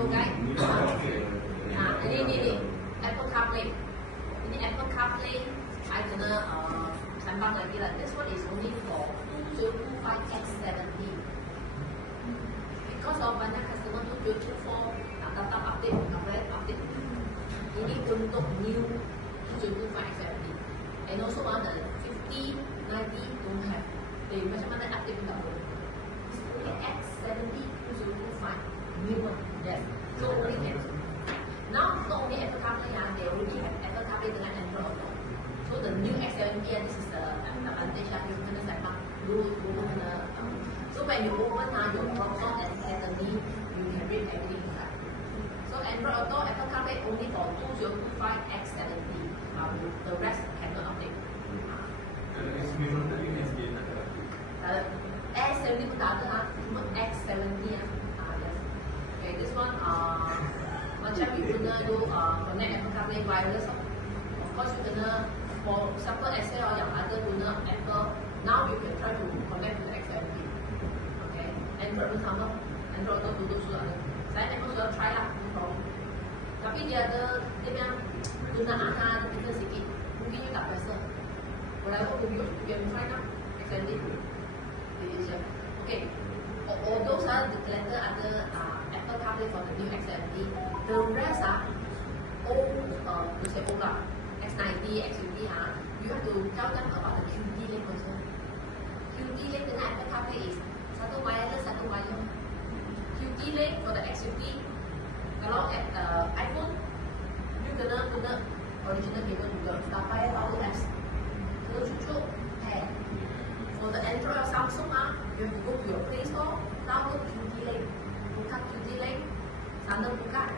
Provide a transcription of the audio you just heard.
Go guys. Ini Apple CarPlay. Ini Apple CarPlay. I kena sambang lagi lah. This one is only for 2025X70. Because of banyak customer 2024 nak datang update, update. Ini untuk new 2025X70. And also the 50, 90 don't have. Macam mana update pun tak boleh. It's only X70 2025 new one. Yes. So only can. Now not only Apple CarPlay, they already have Apple CarPlay dengan Android Auto. So the new X70, this is the advantage you kena sambang dulu kena. So when you open your browser and suddenly you can read everything inside. So Android Auto, Apple CarPlay only for 2025X70. The rest cannot update. S70 pun tak ada ha, cuma X70 ya. Yes. Okay, this one macam you guna connect Apple CarPlay wireless. Of course you gonna for example SL yang ada guna Apple. Now you can try to connect to the X70. Okay, Android pun sama. Android Auto dulu sudah ada. Saya memang sudah try lah, no problem. Tapi dia ada dia punya gunaan kita sikit. Mungkin you tak biasa. Walaupun you can try now X70. Okay, although the letter ada Apple CarPlay for the new X70, the rest old, let's say old X90, X50 you have to tell them about the QD link also. QD link dengan Apple CarPlay is satu wireless, satu wire. QD link for the X50, kalau iPhone, you kena guna original cable juga, tak payah power S. Kalau cucuk, for the Android or Samsung, you have to go to your Play Store, download QD link, buka QD link, sana buka.